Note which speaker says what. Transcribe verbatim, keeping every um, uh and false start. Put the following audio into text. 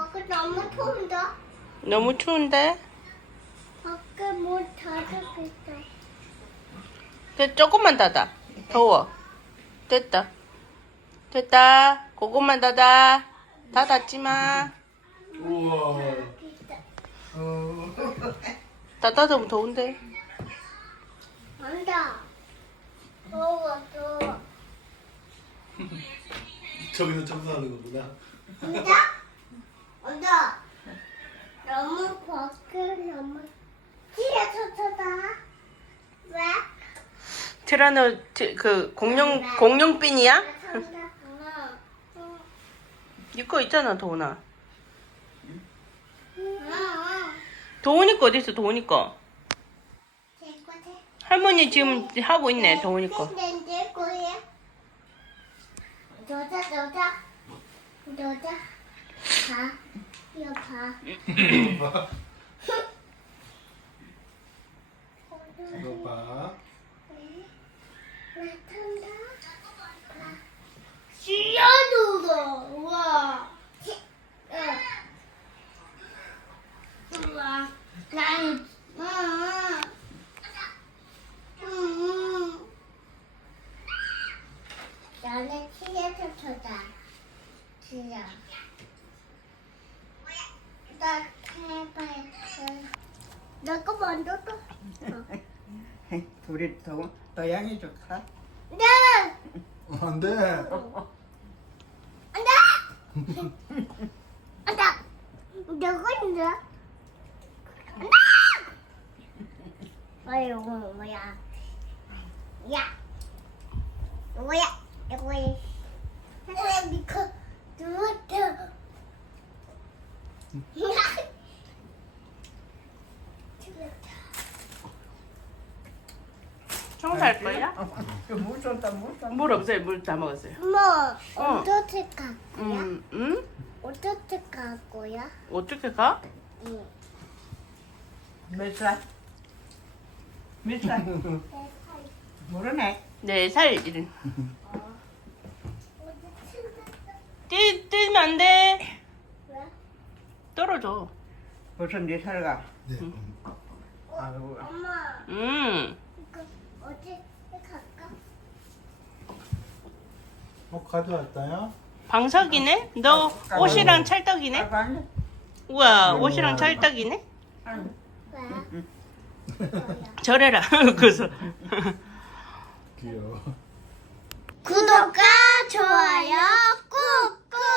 Speaker 1: 밖에 너무 더운다.
Speaker 2: 너무 추운데?
Speaker 1: 밖에 못 닫았겠다.
Speaker 2: 됐, 조금만 닫아. 더워. 됐다. 됐다. 그것만 닫아. 다 닫지 마.
Speaker 3: 우와.
Speaker 1: 닫겠다.
Speaker 3: 어.
Speaker 2: 다 닫으면 더운데.
Speaker 1: 안다. 더워, 더워.
Speaker 3: 저기서 청소하는 거구나.
Speaker 1: 안다? 안다. 너무 밖에 너무 찢어졌다. 왜?
Speaker 2: 티라노 티- 그 공룡 공룡빈이야?
Speaker 1: 산다. 응.
Speaker 2: 이거 있잖아, 도훈아.
Speaker 1: 응. 응.
Speaker 2: 도훈이 거 어디 있어, 도훈이 거?
Speaker 1: 제 거지?
Speaker 2: 할머니 지금 하고 있네, 도훈이 거.
Speaker 1: 근데 내 거야. 여자, 여자, 여자. 봐. 이거 봐.
Speaker 3: 이거 봐.
Speaker 1: 나탄다. 봐. 시야도다. 우와. 응. 우와. 난, 응. 응. 나는 시야도 쳐다. 시야. 나 해봐야지. 내가 먼저 또.
Speaker 4: 둘이 더, 더 양이 좋다.
Speaker 1: 네.
Speaker 3: 안 돼.
Speaker 1: 안돼. 안돼. 누구 있는데? 안돼. 아이고 뭐야? 야. 뭐야? 이거 하나 니꺼 누웠다.
Speaker 2: 청소할 거야?
Speaker 4: 물 줬다, 물 줬다.
Speaker 2: 물 없어요, 물 다 먹었어요.
Speaker 1: 엄마
Speaker 2: 어.
Speaker 1: 어떻게 갈 거야?
Speaker 2: 음, 음?
Speaker 1: 어떻게 갈 거야?
Speaker 2: 어떻게 가?
Speaker 1: 응.
Speaker 4: 몇 살? 몇 살? 모르네.
Speaker 2: 네 살 이른.
Speaker 1: 어디 친구들?
Speaker 2: 뛰, 뛰면 안 돼.
Speaker 1: 왜?
Speaker 2: 떨어져.
Speaker 4: 벌써 네 살 가.
Speaker 3: 네.
Speaker 4: 아이고.
Speaker 1: 엄마
Speaker 2: 음.
Speaker 1: 이거 어디 갈까?
Speaker 3: 어, 가져왔다요?
Speaker 2: 방석이네? 너 옷이랑 찰떡이네?
Speaker 4: 아이고, 안 돼.
Speaker 2: 우와, 옷이랑 찰떡이네?
Speaker 4: 안 돼.
Speaker 1: 왜? 뭐야?
Speaker 2: 저래라. 그래서.
Speaker 3: 귀여워.
Speaker 1: 구독과 좋아요 꾹꾹